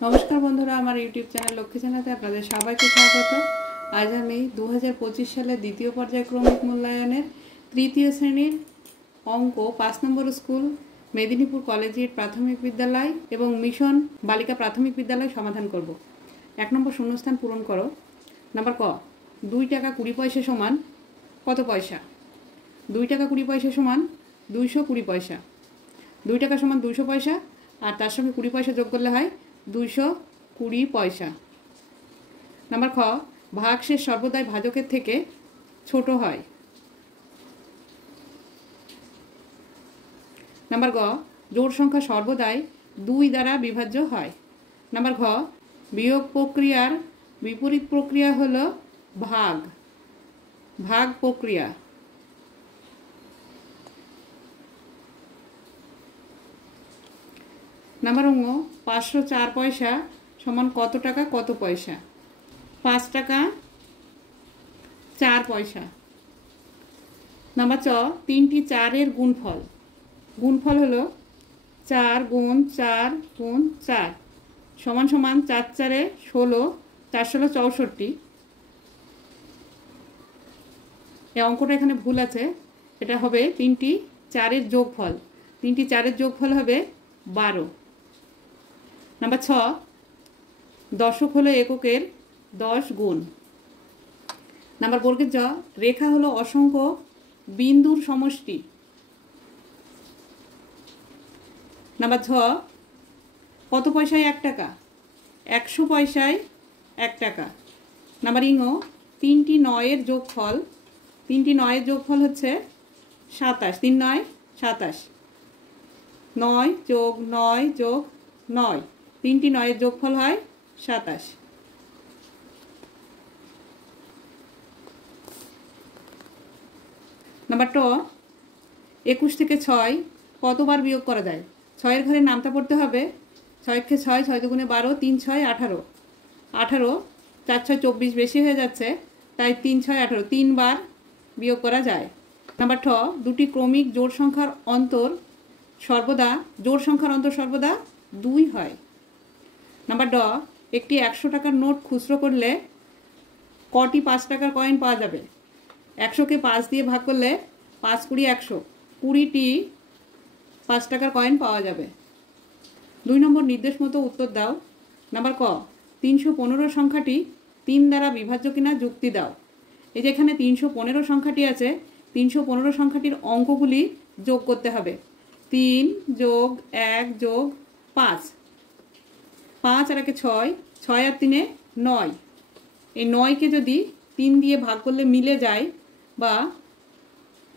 नमस्कार बंधुरा आमार यूट्यूब चैनल लक्ष्मी चैनल आपनादेर सबाइके स्वागत। आज आमी 2025 साले द्वितीय पर्याय क्रमिक मूल्यायनेर तृतीय श्रेणीर अंक 5 नम्बर स्कूल मेदिनीपुर कलेजिएट प्राथमिक विद्यालय एवं मिशन बालिका प्राथमिक विद्यालय समाधान करब। 1 नम्बर शून्यस्थान पूरण करो। नम्बर क 2 टाका 20 पयसा समान कत पयसा। 2 टाका 20 पयसा समान 220 पयसा। 2 टाका समान 200 पयसा और तार संगे 20 पयसा जोग करले हय 220 पयसा। नम्बर ख भागशेष सर्वदाई भाजकेर थेके छोटो हय। नम्बर ग जोड़ संख्या सर्वदाई 2 द्वारा विभाज्य हय। नम्बर घ वियोग प्रक्रियार विपरीत प्रक्रिया हलो भाग भाग प्रक्रिया। नम्बर अंग 504 पयसा समान कत टाका कत पयसा। 5 टाका 4 पयसा। नम्बर च 3टी 4 गुणफल गुणफल हलो 4 गुण 4 गुण 4 समान समान 4 4 16 4 16 64। এই অঙ্কটা এখানে ভুল আছে, এটা হবে 3টি 4 যোগফল। 3টি 4 যোগফল হবে 12। नम्बर 6 दशक हलो एककेर 10 गुण। नम्बर बर्गेर ज रेखा हलो असंख्य बिंदुर समष्टि। नम्बर झ कत पयसाय 1 टाका 100 पयसाय 1 टाका। नम्बर इङ 3टी 9 जोगफल 3टी 9 जोगफल हच्छे 27 3 9 27 9 जोग 9 जोग 9 3टी 9 जोगफल है 27। नम्बर ट 21 থেকে 6 কতবার বিয়োগ করা যায়। 6 এর ঘরে নামটা পড়তে হবে। 6 কে 6 6 দুগুণে 12 3 6 18 18 4 6 24 বেশি হয়ে যাচ্ছে তাই 3 6 18 3 বার বিয়োগ করা যায়। नम्बर ठ দুটি ক্রমিক জোড় সংখ্যার অন্তর সর্বদা জোড় সংখ্যার অন্তর সর্বদা 2 হয়। नम्बर ड एक 100 टाकार नोट खुचरो करले कटी 5 टाकार कয়েন पाওয়া যাবে। 100 के 5 दिए भाग करले 5 20 100 20टी 5 टाकार कয়েন पाওয়া যাবে। 2 नम्बर निर्देश मतो उत्तर दाओ। नम्बर क 315 संख्याटी 3 द्वारा विभाज्य किना जुक्ति दाओ। এই যে এখানে 315 সংখ্যাটি আছে 315 সংখ্যাটির অঙ্কগুলি যোগ করতে হবে। 3 যোগ 1 যোগ 5 5 আর 1 6 6 আর 3 9 এই 9 के যদি 3 দিয়ে ভাগ করলে মিলে যায় বা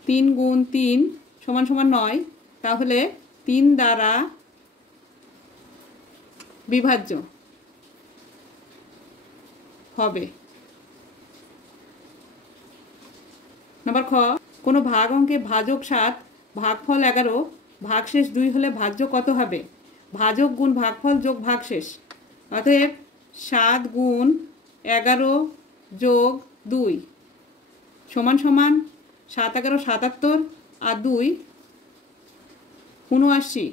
3 গুণ 3 সমান সমান 9 তাহলে 3 দ্বারা বিভাজ্য হবে। नम्बर ख कोनो भाग अंके भाजक 7 भागफल 11 भागशेष 2 हले भाज्य कत हबे। भाजक गुण भागफल जोग भागशेष अतएव 7 गुण 11 जोग 2 समान समान 7 11 77 और 2 79।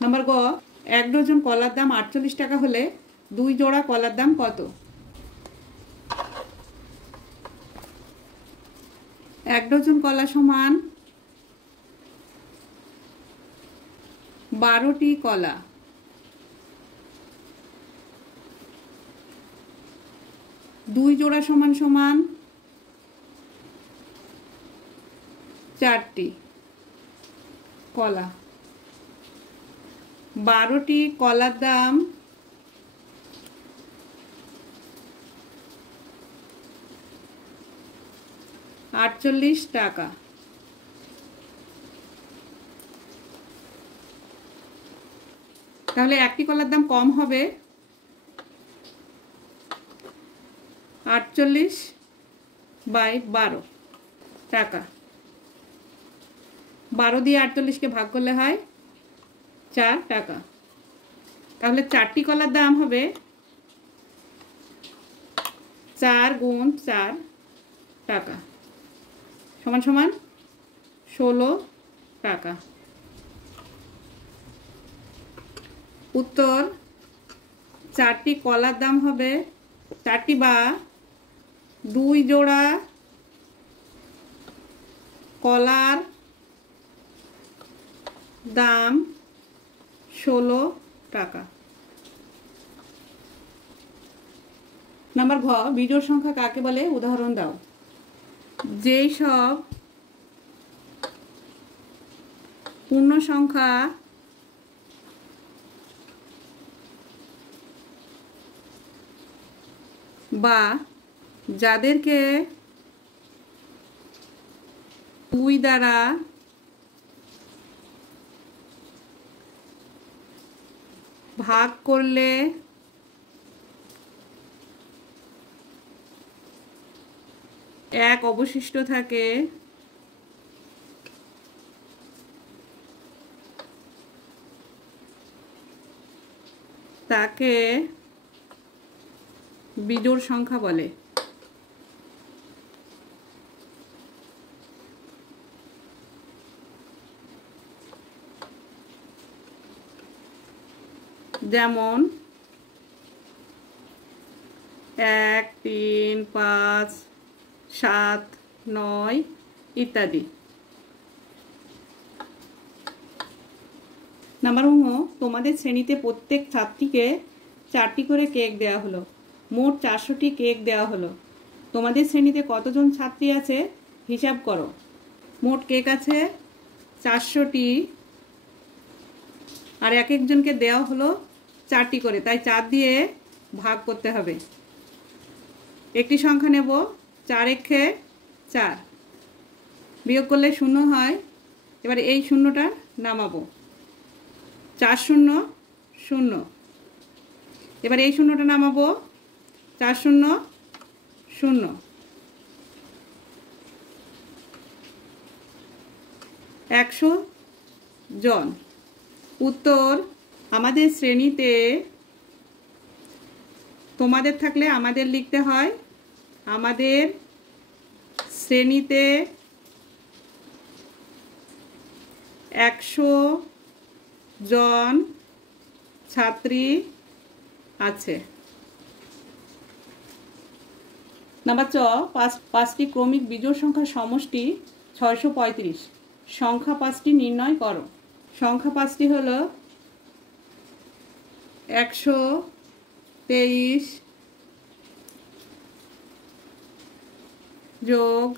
नम्बर ग 1 डजन कलार दाम 48 टाका हले 2 जोड़ा कलार दाम कत। 1 डजन कला समान 12टी कला। 2 जोड़ा समान समान 4टी कला। 12टी कलार दाम 48 টাকা। তাহলে একটি কলার দাম কম হবে 48/12 টাকা। 12 দিয়ে 48 কে ভাগ করলে হয় 4 টাকা। তাহলে 4টি কলার দাম হবে 4 গুণ 4 টাকা সমান সমান 16 টাকা। উত্তর, 4টি কলার দাম হবে 4টি বা 2 জোড়া কলার দাম 16 টাকা। নাম্বার ঘ, বিজোড় সংখ্যা কাকে বলে উদাহরণ দাও। যেই সব পূর্ণ সংখ্যা বা যাদেরকে 2 দ্বারা ভাগ করলে 1 অবশিষ্ট থাকে তাকে বিজোড় সংখ্যা বলে। যেমন 1, 3, 5, 7, 9 ইত্যাদি। নাম্বার ঙ, তোমাদের শ্রেণীতে প্রত্যেক ছাত্রীকে 4টি করে কেক দেওয়া হলো। মোট 400টি কেক দেওয়া হলো। তোমাদের শ্রেণীতে কতজন ছাত্রী আছে হিসাব করো। মোট কেক আছে 400টি, আর এক একজনকে দেওয়া হলো 4টি করে, তাই 4 দিয়ে ভাগ করতে হবে। একটি সংখ্যা নেব, 4 একে 4, বিয়োগ করলে 0 হয়। এবারে এই শূন্যটা নামাবো, 4 0 0। এবার এই শূন্যটা নামাবো, 4 0 0। 100 জন। উত্তর, আমাদের শ্রেণীতে, তোমাদের থাকলে আমাদের লিখতে হয়, আমাদের শ্রেণীতে 100 জন ছাত্রী আছে। নাম্বার চ, 5টি ক্রমিক বিজোড় সংখ্যার সমষ্টি 635। সংখ্যা 5টি নির্ণয় করো। সংখ্যা 5টি হলো 123 যোগ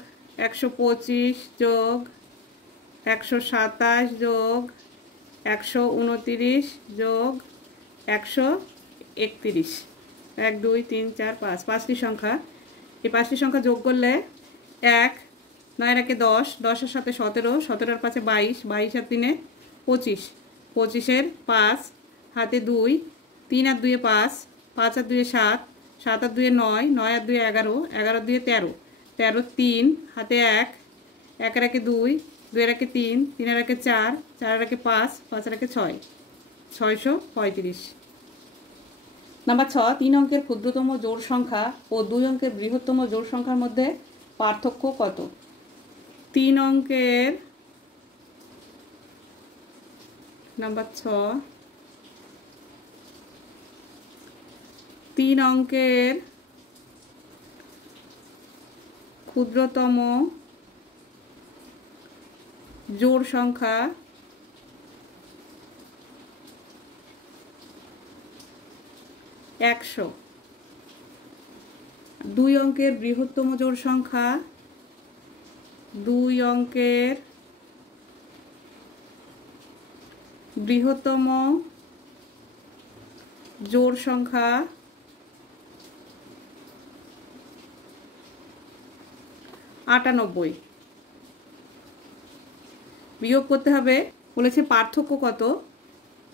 125 যোগ 127 যোগ 129 যোগ 131। 1 2 3 4 5, 5টি সংখ্যা। এই 5টি সংখ্যা যোগ করলে 1, 9 একে 10, 10 এর সাথে 17, 17 আর 5 22, 22 আর 3 25, 25 এর 5 হাতে 2, 3 আর 2 5, 5 আর 2 7, 7 আর 2 9, 9 আর 2 11, 11 আর 2 13, 13 3 হাতে 1, 1 আর 2, 2 আর 3, 3 আর 4, 4 আর 5, 5 আর 6, 635। নাম্বার 6, 3 অঙ্কের ক্ষুদ্রতম জোড় সংখ্যা ও 2 অঙ্কের বৃহত্তম জোড় সংখ্যার মধ্যে পার্থক্য কত। 3 অঙ্কের, নাম্বার 6, 3 অঙ্কের ক্ষুদ্রতম জোড় সংখ্যা 100। 2 অঙ্কের বৃহত্তম জোড় সংখ্যা, 2 অঙ্কের বৃহত্তম জোড় সংখ্যা 98। বিয়োগ করতে হবে, বলেছে পার্থক্য কত,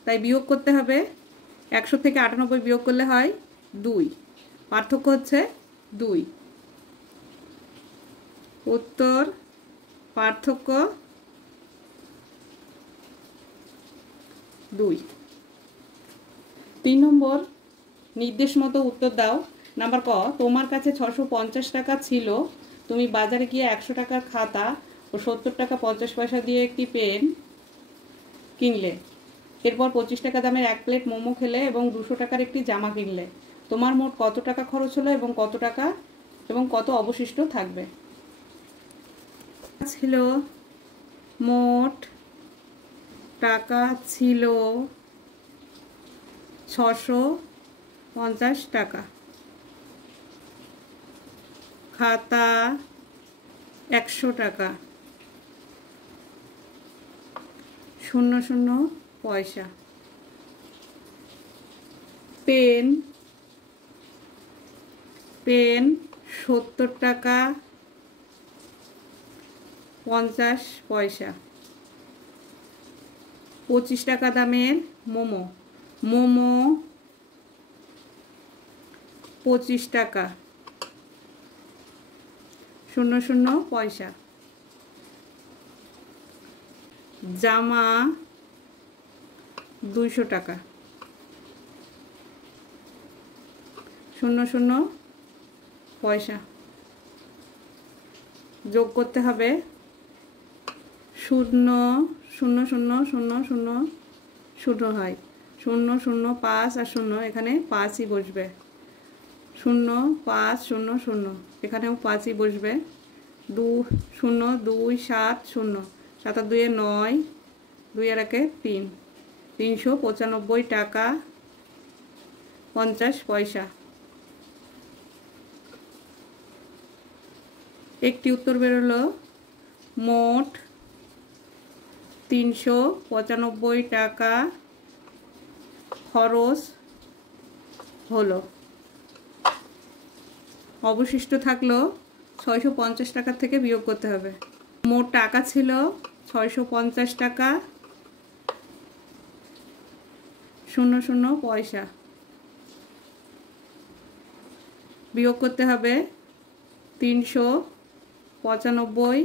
তাই বিয়োগ করতে হবে। 100 থেকে 98 বিয়োগ করলে হয় 2, পার্থক্য হচ্ছে 2। উত্তর, পার্থক্য 2। 3 নম্বর, নির্দেশ মতো উত্তর দাও। নাম্বার ক, তোমার কাছে 650 টাকা ছিল, তুমি বাজারে গিয়ে 100 টাকার খাতা ও 70 টাকা 50 পয়সা দিয়ে একটি পেন কিনলে। এরপর 25 টাকা দামের 1 প্লেট মোমো খেলে এবং 200 টাকার একটি জামা কিনলে। তোমার মোট কত টাকা খরচ হলো এবং কত অবশিষ্ট থাকবে? ছিল মোট টাকা ছিল 650 টাকা। খাতা 100 টাকা, 00 পয়সা। পেন 70 টাকা 50 পয়সা। 25 টাকা দামের মোমো 25 টাকা, 00 পয়সা। জামা 200 টাকা, 00 পয়সা। যোগ করতে হবে 0 হয় 0 0 5 আর 0, এখানে 5ই বসবে। 0 5 0 0, এখানেও 5ই বসবে। 2 0 2 7 0, 7 আর 2 9, 2 আর 1 3, 395 টাকা 50 পয়সা। একটি উত্তর বেরোলো মোট 395 টাকা খরচ হলো। অবশিষ্ট থাকলো 650 টাকা থেকে বিয়োগ করতে হবে। মোট টাকা ছিল 650 টাকা, 00 পয়সা। বিয়োগ করতে হবে 395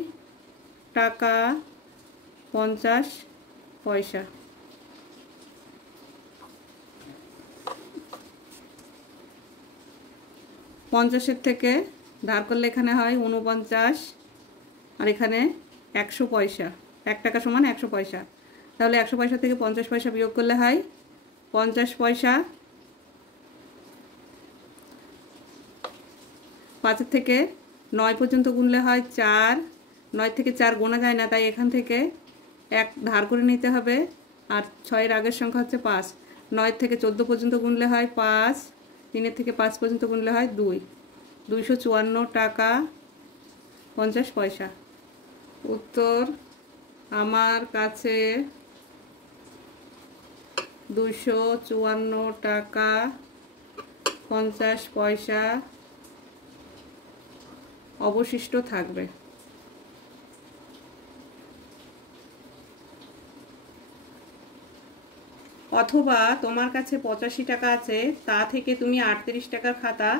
টাকা 50 পয়সা। 50 থেকে ধার করলে এখানে হয় 49, আর এখানে 100 পয়সা। 1 টাকা সমান 100 পয়সা। তাহলে 100 পয়সা থেকে 50 পয়সা বিয়োগ করলে হয় 50 পয়সা। 5 থেকে 9 পর্যন্ত গুনলে হয় 4। 9 থেকে 4 গোনা যায় না, তাই এখান থেকে 1 ধার করে নিতে হবে। আর 6 এর আগের সংখ্যা হচ্ছে 5। 9 থেকে 14 পর্যন্ত গুনলে হয় 5। 3 থেকে 5 পর্যন্ত গুনলে হয় 2। 254 টাকা 50 পয়সা। উত্তর, আমার কাছে 254 টাকা 50 পয়সা অবশিষ্ট থাকবে। অথবা তোমার কাছে 85 টাকা আছে, তা থেকে তুমি 38 টাকার খাতা,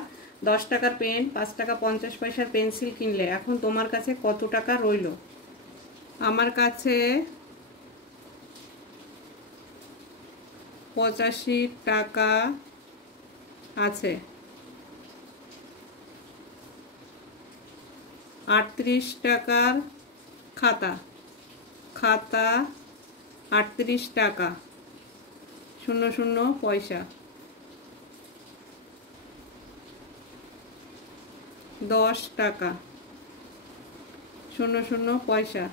10 টাকার পেন, 5 টাকা 50 পয়সার পেন্সিল কিনলে। এখন তোমার কাছে কত টাকা রইল? আমার কাছে 85 টাকা আছে। 38 টাকার খাতা 38 টাকা, 00 পয়সা। 10 টাকা, 00 পয়সা।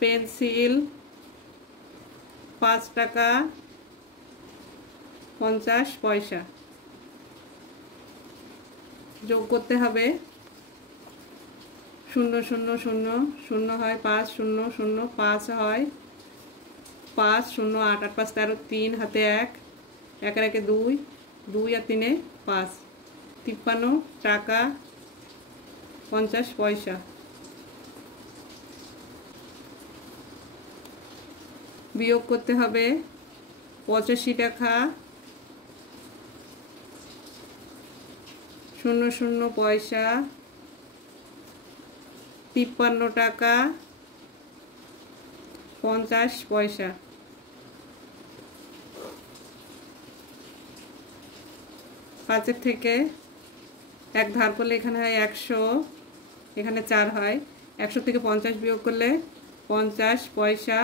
পেন্সিল 5 টাকা 50 পয়সা। যোগ করতে হবে 0 0 0 0 হয় 5, 0 0 5 হয় 5, 0 8 8 5 13, 3 হাতে 1, 1 আর 1 2, 2 আর 3 5, 53 টাকা 50 পয়সা। বিয়োগ করতে হবে 85 টাকা 00 পয়সা, 53 টাকা 50 পয়সা। 5 থেকে 1 ধার করলে এখানে হয় 100, এখানে 4 হয়। 100 থেকে 50 বিয়োগ করলে 50 পয়সা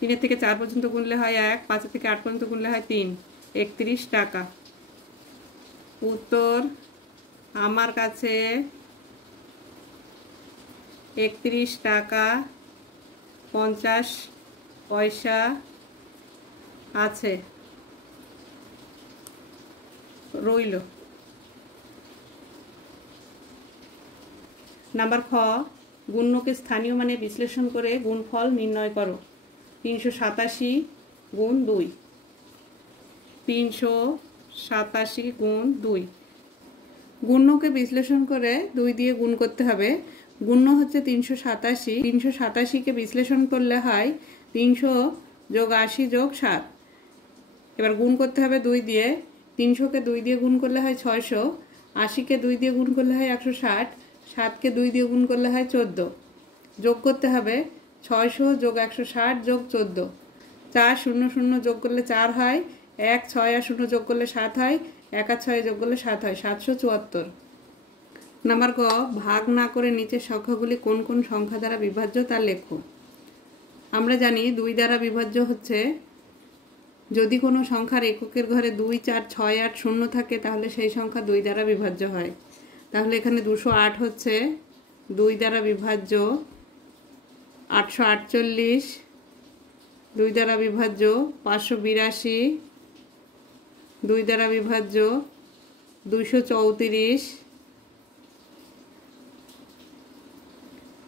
3 থেকে 4 পর্যন্ত গুনলে হয় 1, 5 থেকে 8 পর্যন্ত গুনলে হয় 3, 31 টাকা। উত্তর, আমার কাছে 31 টাকা 50 পয়সা আছে। রইল। নাম্বার খ, গুণ্যকে স্থানীয় মানে বিশ্লেষণ করে গুণফল নির্ণয় করো। 387 গুণ 2, 387 গুণ 2। গুণ্যকে বিশ্লেষণ করে 2 দিয়ে গুণ করতে হবে। গুণ্য হচ্ছে 387, 387কে বিশ্লেষণ করলে হয় 300 যোগ 80 যোগ 7। এবার গুণ করতে হবে 2 দিয়ে। 300কে 2 দিয়ে গুণ করলে হয় 600, 80কে 2 দিয়ে গুণ করলে হয় 160, 7কে 2 দিয়ে গুণ করলে হয় 14। যোগ করতে হবে 600 যোগ 160 যোগ 14। 4 0 0 যোগ করলে 4 হয়, 1 6 আর 0 যোগ করলে 7 হয়, 1 আর 6 যোগ করলে 7 হয়, 774। নাম্বার ক, ভাগ না করে নিচের সংখ্যাগুলি কোন কোন সংখ্যা দ্বারা বিভাজ্য তা লেখো। আমরা জানি 2 দ্বারা বিভাজ্য হচ্ছে যদি কোনো সংখ্যার এককের ঘরে 2 4 6 8 0 থাকে তাহলে সেই সংখ্যা 2 দ্বারা বিভাজ্য হয়। তাহলে এখানে 208 হচ্ছে 2 দ্বারা বিভাজ্য, 848 2 দ্বারা বিভাজ্য, 582 2 দ্বারা বিভাজ্য, 234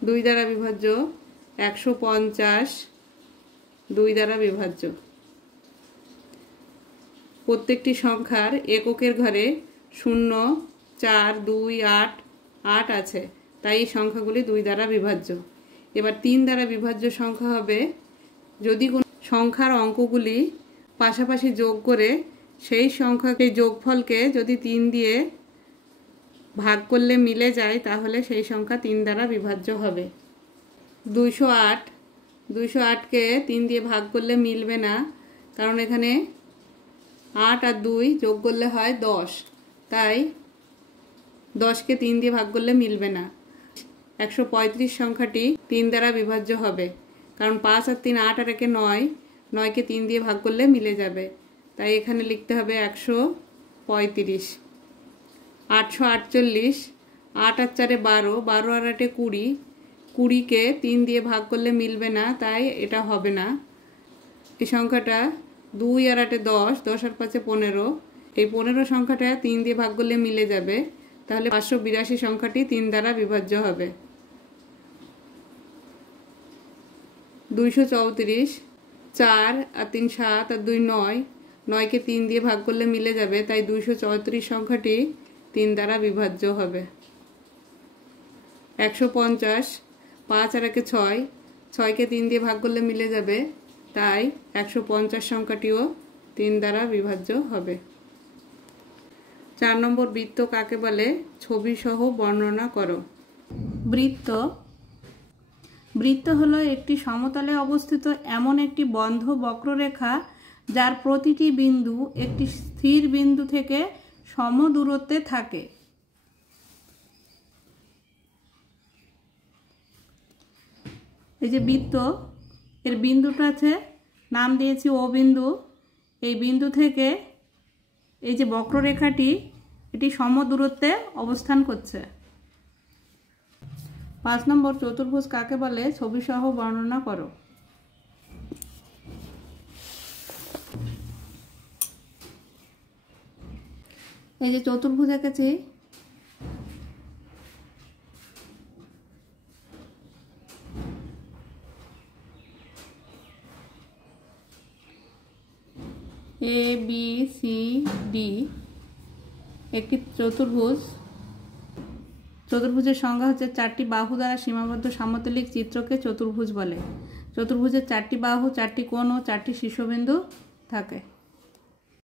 2 দ্বারা বিভাজ্য, 150 2 দ্বারা বিভাজ্য। প্রত্যেকটি সংখ্যার এককের ঘরে 0 4 2 8 8 আছে, তাই এই সংখ্যাগুলি 2 দ্বারা বিভাজ্য। এবার 3 দ্বারা বিভাজ্য সংখ্যা হবে যদি কোনো সংখ্যার অঙ্কগুলি পাশাপাশি যোগ করে সেই সংখ্যাকে যোগফলকে যদি 3 দিয়ে ভাগ করলে মিলে যায় তাহলে সেই সংখ্যা 3 দ্বারা বিভাজ্য হবে। 208কে 3 দিয়ে ভাগ করলে মিলবে না, কারণ এখানে 8 আর 2 যোগ করলে হয় 10, তাই 10কে 3 দিয়ে ভাগ করলে মিলবে না। 135 সংখ্যাটি 3 দ্বারা বিভাজ্য হবে, কারণ 5 আর 3 8 আর 1 9, 9কে 3 দিয়ে ভাগ করলে মিলে যাবে, তাই এখানে লিখতে হবে 135। 848 8 আর 4 12, 12 আর 8 20, 20কে 3 দিয়ে ভাগ করলে মিলবে না, তাই এটা হবে না। এই সংখ্যাটা 2 আর 8 10, 10 আর 5 15, এই 15 সংখ্যাটা 3 দিয়ে ভাগ করলে মিলে যাবে, তাহলে 582 সংখ্যাটি 3 দ্বারা বিভাজ্য হবে। 234 4 আর 3 7 আর 2 9, 9কে 3 দিয়ে ভাগ করলে মিলে যাবে, তাই 234 সংখ্যাটি 3 দ্বারা বিভাজ্য হবে। 150 5 আর 1 6, 6কে 3 দিয়ে ভাগ করলে মিলে যাবে, তাই 150 সংখ্যাটিও 3 দ্বারা বিভাজ্য হবে। 4 নম্বর, বৃত্ত কাকে বলে ছবি সহ বর্ণনা করো। বৃত্ত হলো একটি সমতলে অবস্থিত এমন একটি বন্ধ বক্ররেখা যার প্রতিটি বিন্দু একটি স্থির বিন্দু থেকে সম দূরত্বে থাকে। এই যে বৃত্ত, এর বিন্দুটা আছে, নাম দিয়েছি ও বিন্দু। এই বিন্দু থেকে এই যে বক্ররেখাটি, এটি সম দূরত্বে অবস্থান করছে। 5 নম্বর, চতুর্ভুজ কাকে বলে ছবি সহ বর্ণনা করো। এই যে চতুর্ভুজ এঁকেছি, ABCD একটি চতুর্ভুজ। চতুর্ভুজের সংজ্ঞা হচ্ছে 4টি বাহু দ্বারা সীমাবদ্ধ সামতলিক চিত্রকে চতুর্ভুজ বলে। চতুর্ভুজের 4টি বাহু, 4টি কোণ ও 4টি শীর্ষবিন্দু থাকে।